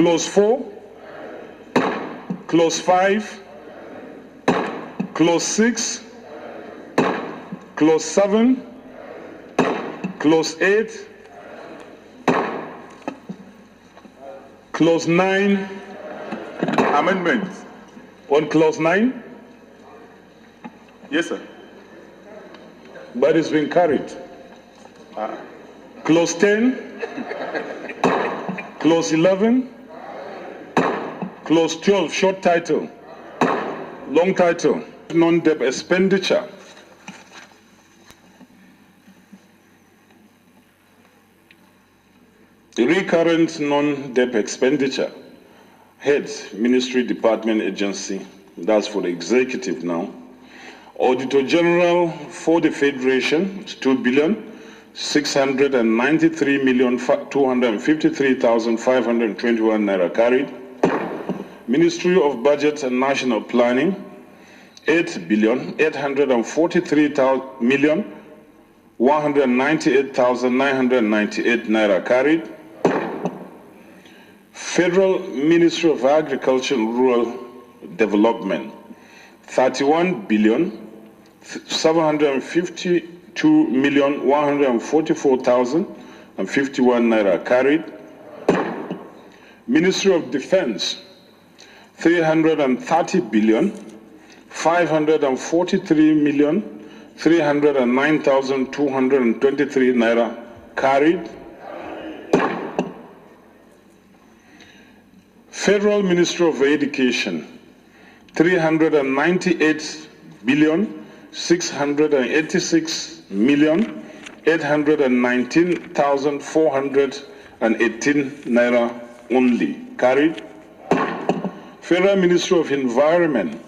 Clause 4, Clause 5, Clause 6, Clause 7, Clause 8, Clause 9, amendments. On Clause 9? Yes, sir. But it's been carried. Clause 10, Clause 11, Clause 12, short title, long title, non-debt expenditure. Recurrent non-debt expenditure. Head, Ministry, Department, Agency. That's for the executive now. Auditor General for the Federation is 2,693,253,521 naira carried. Ministry of Budget and National Planning, 8,843,198,998 naira carried. Federal Ministry of Agriculture and Rural Development, 31,752,144,051 naira carried. Ministry of Defense, 330,543,309,223 naira carried. Federal Ministry of Education, 398,686,819,418 naira only carried. Federal Ministry of Environment,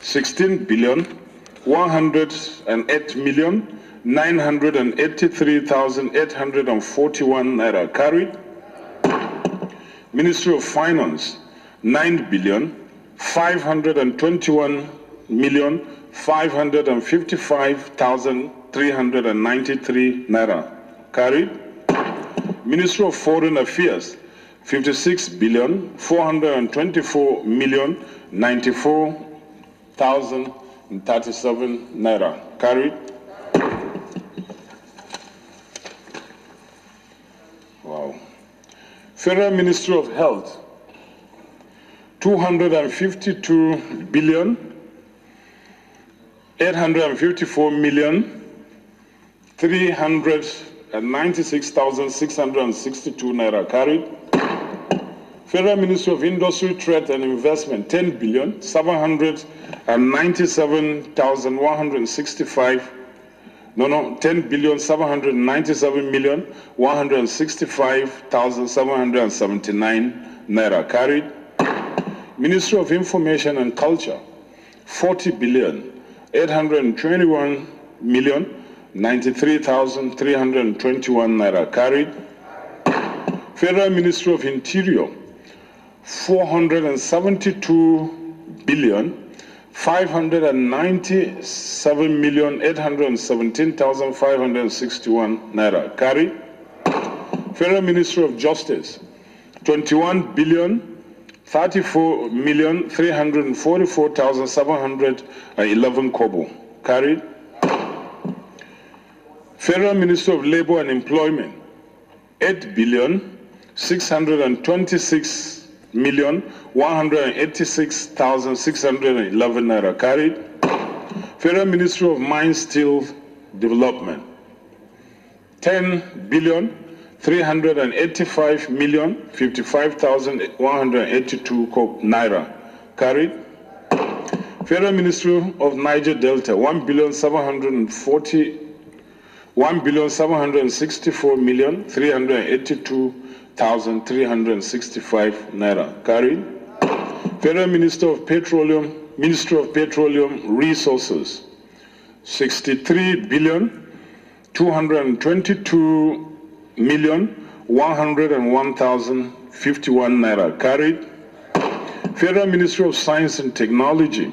16,108,983,841 naira carried. Ministry of Finance, 9,521,555,393 naira carried. Ministry of Foreign Affairs, 56,424,094,037 naira carried. Wow. Federal Ministry of Health, 252,854,396,662 naira carried. Federal Ministry of Industry, Trade and Investment, 10,797,165,165,779 naira carried. Ministry of Information and Culture, 40,821,093,321 naira carried. Federal Ministry of Interior, 472,597,817,561 naira carried. Federal Ministry of Justice, 21,034,344,711 kobo carried. Federal Ministry of Labor and Employment, 8,626,186,611 naira carried. Federal Ministry of Mines, Steel Development, 10,385,055,182 naira carried. Federal Ministry of Niger Delta, 1,764,382,365 naira carried. Federal Ministry of Petroleum Resources, 63,222,101,051 naira carried. Federal Ministry of Science and Technology,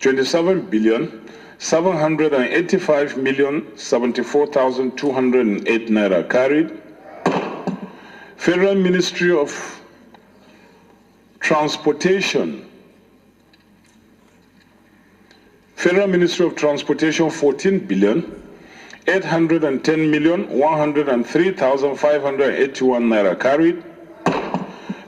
27,785,074,208 naira carried. Federal Ministry of Transportation. Federal Ministry of Transportation, 14,810,103,581 naira carried.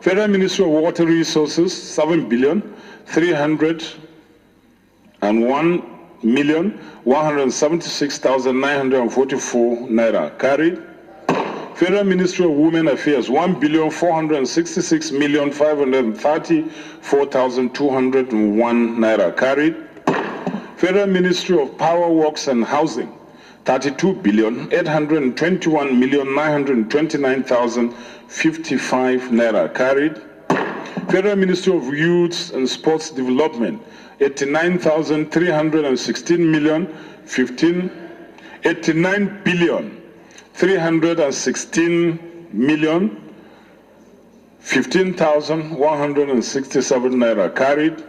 Federal Ministry of Water Resources, 7,301,176,944 naira carried. Federal Ministry of Women Affairs, 1,466,534,201 naira carried. Federal Ministry of Power Works and Housing, 32,821,929,055 naira carried. Federal Ministry of Youth and Sports Development, 89,316,015,167 naira carried.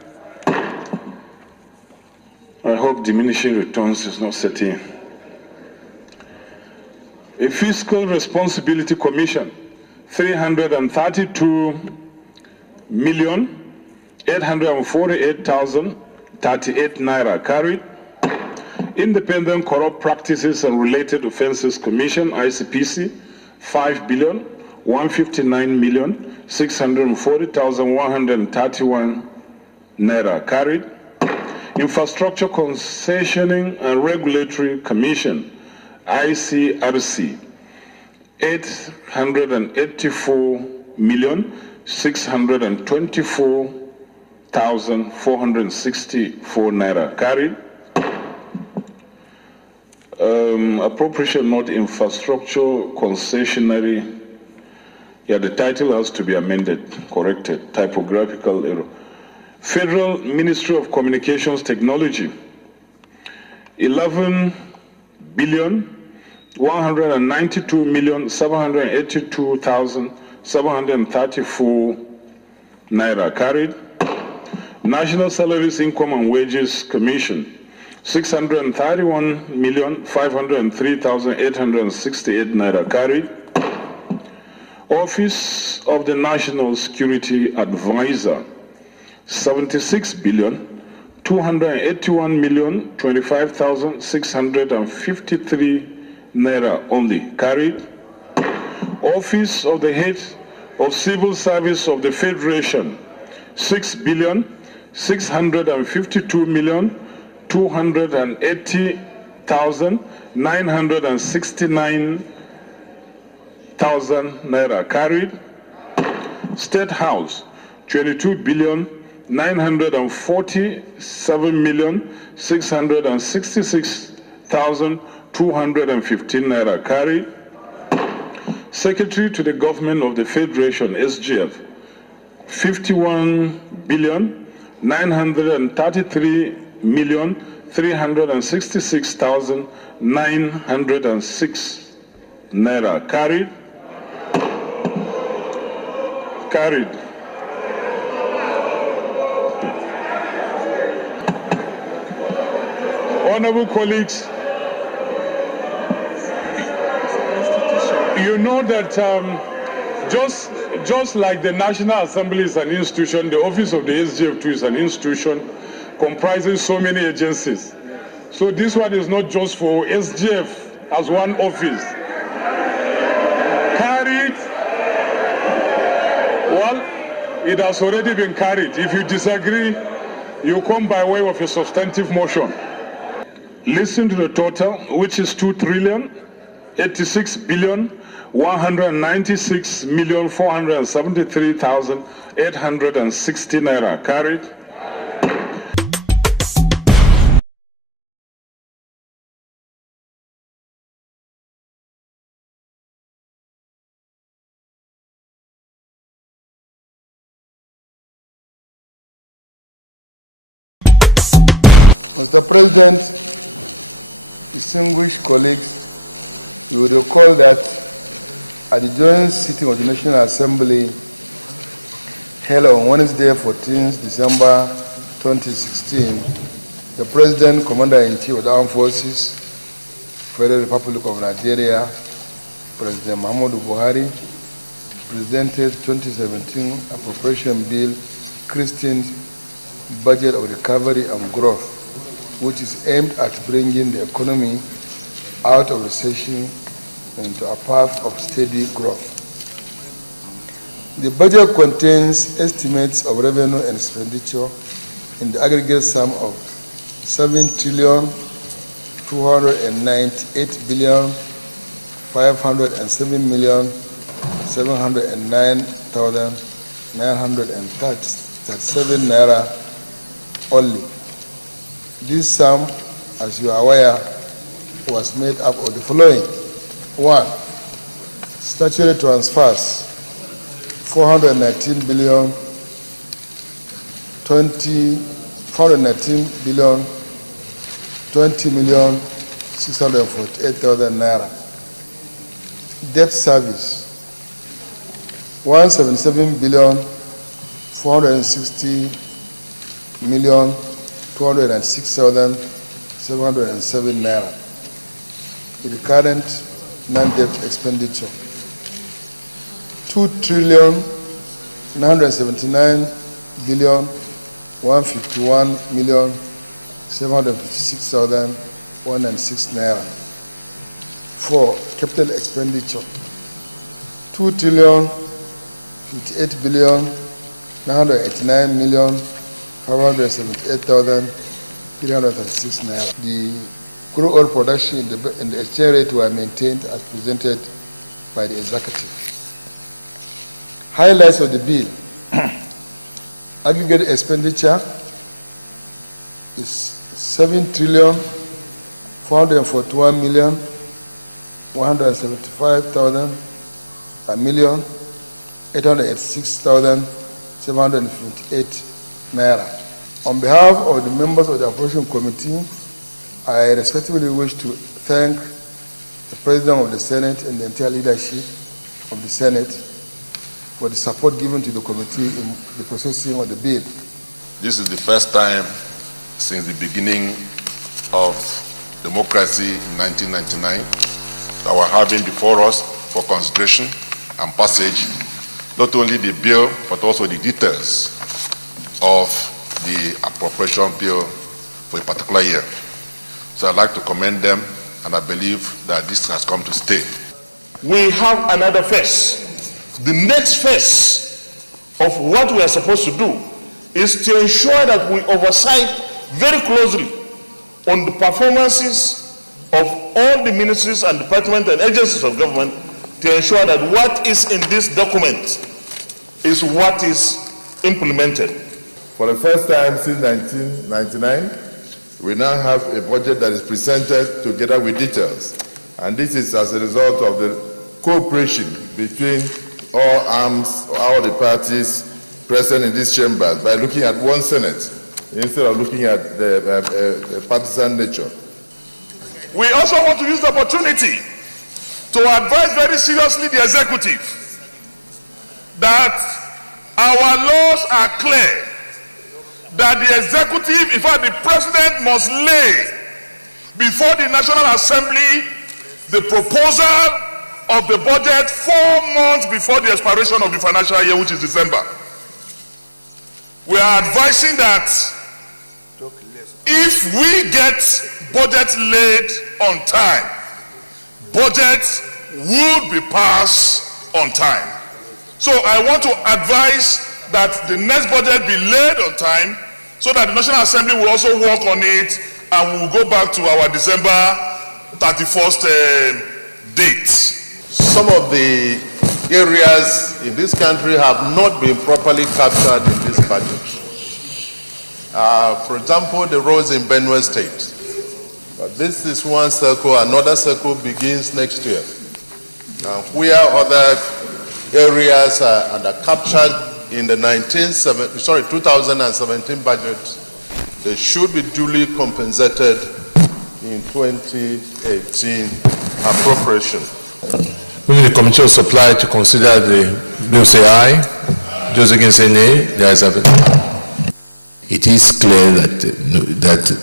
I hope diminishing returns is not setting. A Fiscal Responsibility Commission, 332,848,038 naira carried. Independent Corrupt Practices and Related Offences Commission, ICPC, 5,159,640,131 naira carried. Infrastructure Concessioning and Regulatory Commission, ICRC, 884,624,464 naira carried. Appropriation Note Infrastructure Concessionary. Yeah, the title has to be amended, corrected, typographical error. Federal Ministry of Communications Technology, 11,192,782,734 naira carried. National Salaries, Income and Wages Commission, 631,503,868 naira carried. Office of the National Security Advisor, 76,281,025,653 naira only carried. Office of the Head of Civil Service of the Federation, 6,652,280,969 naira carried. State House, 22,947,666,215 naira carried. Secretary to the Government of the Federation, SGF, 51,933,366,906 naira carried. Carried. Honorable colleagues, you know that just like the National Assembly is an institution, the office of the SGF too is an institution comprising so many agencies. So this one is not just for SGF as one office. Carried. Well, it has already been carried. If you disagree, you come by way of a substantive motion. Listen to the total, which is 2,86,196,473,860 naira carried. Mr. President, distinguished colleagues, you will recall that at the joint sitting of the National Assembly held on Wednesday, 14th December 2016, the President, Commander-in-Chief of the Armed Forces, Federal Republic of Nigeria, President Muhammadu Buhari, presented 2017 Appropriation Bill christened Budget of Recovery and Growth, which is aimed at bringing the economy out of recession into a path of steady growth. The budget contains estimates of revenue and expenditure in the aggregate sum of 7,208,709,937 naira only. This sum, as you are aware, was made up of the following. 1. Statutory transfers, 419 billion 20 million 648,000 naira. Debt service, 177 billion 460 million 206,707 naira. The current non-debt expenditure, 2 trillion 979 billion 151 million 756,106 naira. 4. Capital expenditure, 2 trillion 58 billion 989 million 578,336 naira. The crude oil production and the exchange rate were maintained as presented by the executive. Highlights of the bill. Aggregate expenditure is 7 trillion 441 million 175,000 million 886,758 naira. On behalf of the members of the Appropriation Committee, I respectfully wish to thank the President of the Senate and the entire leadership of the Senate for the support given to the committee in the processing of the bill. This is the first time since the beginning of democracy in 1999 that we're having before us for consideration and passage not only the bill but also the details of the appropriation bill for a particular year. So I'd like to commend them, and I believe that this has come to stay. We have another phase. The next phase of what we are supposed to do is to ensure that we oversight very closely on the performances of all the ministries and departments and agencies of government to ensure that what is in this document is what is implemented. For the first time since 1999, we now have a budget that is presented together with details. And this is as a result of the cooperation between all arms, all the parties present in this chamber by looking at one Senate instead of looking at the partisan nature. We also want to use the opportunity to advise very seriously the executive that our laws are clear, that the executive, in fact the president, must lay before the National Assembly the proposal of the budget 4 months before the expiration of the financial year, which is December. We are advising that if we get budget laid on time, budget would be passed on time. So I want to advise that the next budget be laid on time so that the National Assembly will also work on it and we will go back to our December 31st date. Some of the areas in this country have not been properly captured in this budget. For example, the roads in Benue State. But this is one circle, another circle begins next year. Where other areas are captured in the 2017 budget, they should be duly compensated in 2018 appropriation. Will the Committee of Supply to consider the bill say aye? Those against say nay? The ayes have it. It is clear that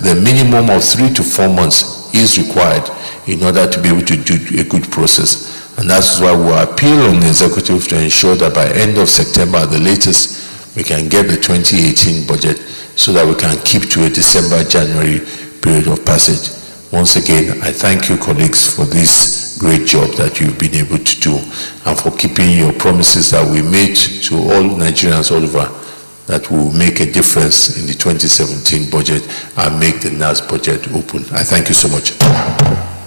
the minimum of 3 to 4 months is required in order to be able to do a good process. And that's why we appeal on the executive to ensure that by end of September, at the latest, we can get the 2018 budget so that we can keep to a December-January period of passage. Once again, I thank you, colleagues, for this great job that you've been able to do and for keeping your promises that we made to all Nigerians all over, that will make a difference in the 2017 budget and make the next budget open. I thank you so much.